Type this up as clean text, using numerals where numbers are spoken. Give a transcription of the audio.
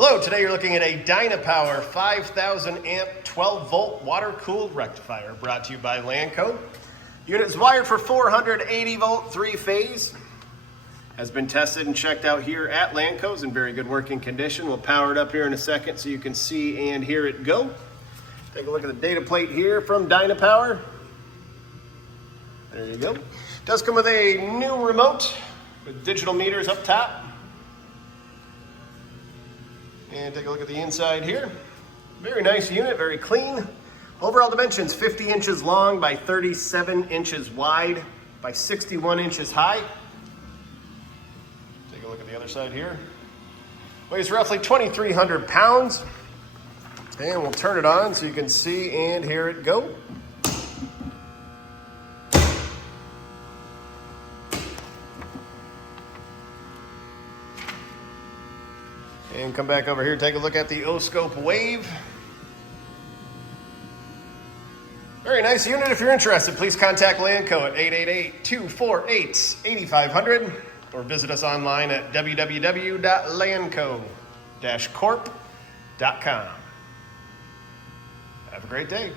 Hello, today you're looking at a Dynapower 5,000 amp 12 volt water cooled rectifier brought to you by Lanco. Unit is wired for 480 volt 3-phase. Has been tested and checked out here at Lanco's in very good working condition. We'll power it up here in a second so you can see and hear it go. Take a look at the data plate here from Dynapower. There you go. Does come with a new remote with digital meters up top. And take a look at the inside here. Very nice unit, very clean. Overall dimensions, 50 inches long by 37 inches wide by 61 inches high. Take a look at the other side here. Weighs roughly 2,300 pounds. And we'll turn it on so you can see and hear it go. And come back over here, take a look at the O-scope wave. Very nice unit. If you're interested, please contact Lanco at 888-248-8500 or visit us online at www.lanco-corp.com. Have a great day.